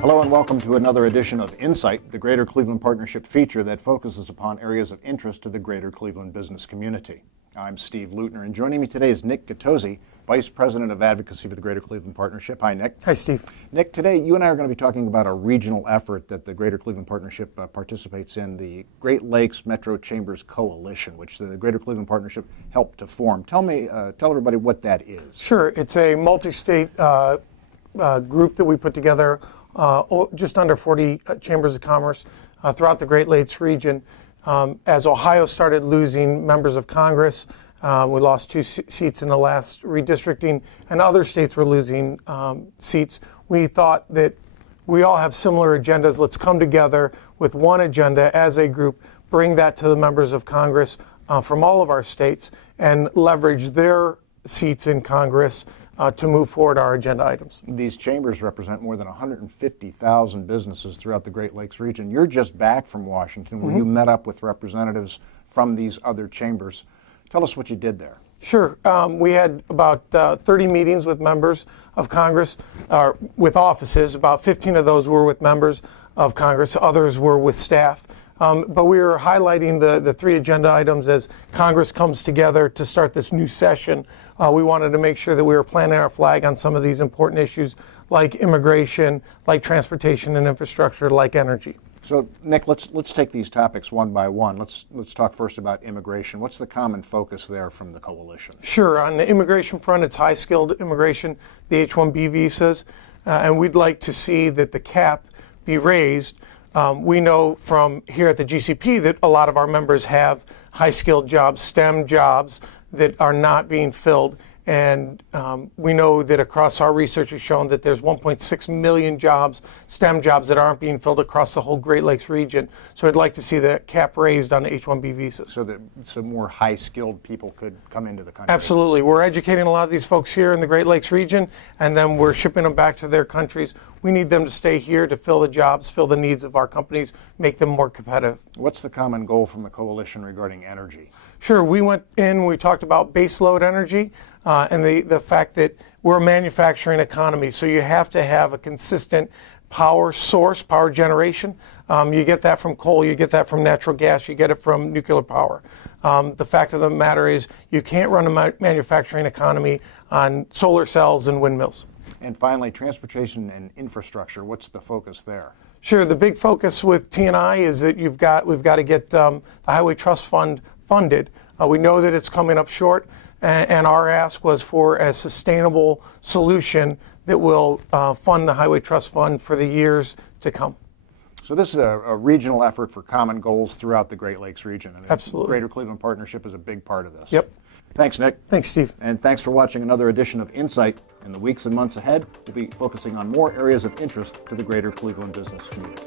Hello and welcome to another edition of Insight, the Greater Cleveland Partnership feature that focuses upon areas of interest to the Greater Cleveland business community. I'm Steve Lutner, and joining me today is Nick Gattozzi, Vice President of Advocacy for the Greater Cleveland Partnership. Hi, Nick. Hi, Steve. Nick, today you and I are going to be talking about a regional effort that the Greater Cleveland Partnership participates in, the Great Lakes Metro Chambers Coalition, which the Greater Cleveland Partnership helped to form. Tell everybody what that is. Sure. It's a multi-state group that we put together, just under 40 chambers of commerce throughout the Great Lakes region. As Ohio started losing members of Congress, we lost 2 seats in the last redistricting, and other states were losing seats. We thought that we all have similar agendas. Let's come together with one agenda as a group, bring that to the members of Congress from all of our states, and leverage their seats in Congress to move forward our agenda items. These chambers represent more than 150,000 businesses throughout the Great Lakes region. You're just back from Washington, where you met up with representatives from these other chambers. Tell us what you did there. Sure. We had about 30 meetings with members of Congress, with offices. About 15 of those were with members of Congress. Others were with staff. But we were highlighting the 3 agenda items as Congress comes together to start this new session. We wanted to make sure that we were planting our flag on some of these important issues like immigration, like transportation and infrastructure, like energy. So, Nick, let's take these topics one by one. Let's talk first about immigration. What's the common focus there from the coalition? Sure. On the immigration front, it's high-skilled immigration, the H-1B visas, and we'd like to see that the cap be raised. We know from here at the GCP that a lot of our members have high-skilled jobs, STEM jobs, that are not being filled. And we know that across our research has shown that there's 1.6 million jobs, STEM jobs, that aren't being filled across the whole Great Lakes region. So I'd like to see the cap raised on the H-1B visas. So that more high-skilled people could come into the country. Absolutely. We're educating a lot of these folks here in the Great Lakes region, and then we're shipping them back to their countries. We need them to stay here to fill the jobs, fill the needs of our companies, make them more competitive. What's the common goal from the coalition regarding energy? Sure. We went in, we talked about baseload energy and the fact that we're a manufacturing economy, so you have to have a consistent power source, power generation. You get that from coal, you get that from natural gas, you get it from nuclear power. The fact of the matter is you can't run a manufacturing economy on solar cells and windmills. And finally, transportation and infrastructure. What's the focus there? Sure. The big focus with T&I is that we've got to get the Highway Trust Fund funded. We know that it's coming up short, and our ask was for a sustainable solution that will fund the Highway Trust Fund for the years to come. So this is a regional effort for common goals throughout the Great Lakes region. And absolutely. The Greater Cleveland Partnership is a big part of this. Yep. Thanks, Nick. Thanks, Steve. And thanks for watching another edition of Insight. In the weeks and months ahead, we'll be focusing on more areas of interest to the Greater Cleveland business community.